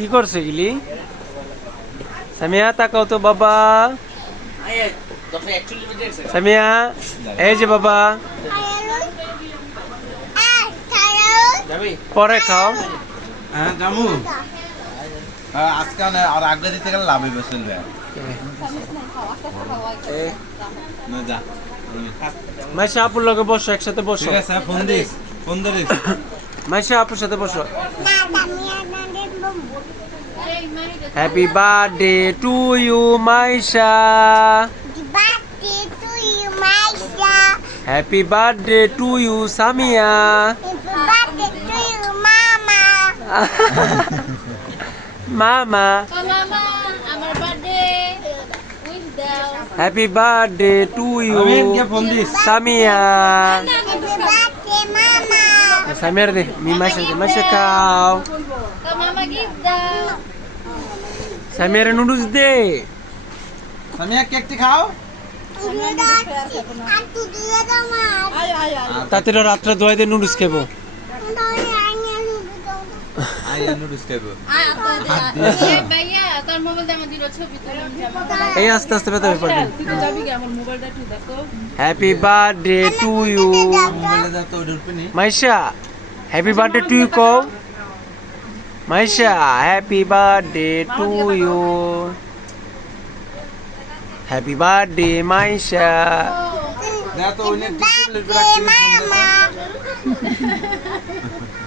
কি করছে গিলি? সামিয়া তাকাও তো বাবা। সামিয়া এই যে বাবা, পরে খাও। হ্যাঁ জামু আজকে আর আগে দিতে গেলে লাভ হইবে চলবে না যা মাইশা আপুর লগে বসো, একসাথে বসো। ঠিক আছে ফোন দিস মাইশা আপুর সাথে বসো। Happy birthday to you Maisha. Happy birthday to you Samia. মামা happy birthday to you Samia. সামিয়ার দে, মি মাইশা দে, মাইশা খাও। সামিয়ার নুডলস দে। সামিয়া কেকটি খাও তাতে রাত্রে দোয়াই দিয়ে নুডলস খাবো। আইয়া নুডলস খাইবো এই আস্তে আস্তে বেতা পারবেন। হ্যাপি বার্থডে টু ইউ মোবাইলে যা তো ঢুকবি Maisha. Happy birthday to you কও Maisha. Happy birthday to you. Happy birthday Maisha. না তো ওই নে টিপ রাখছি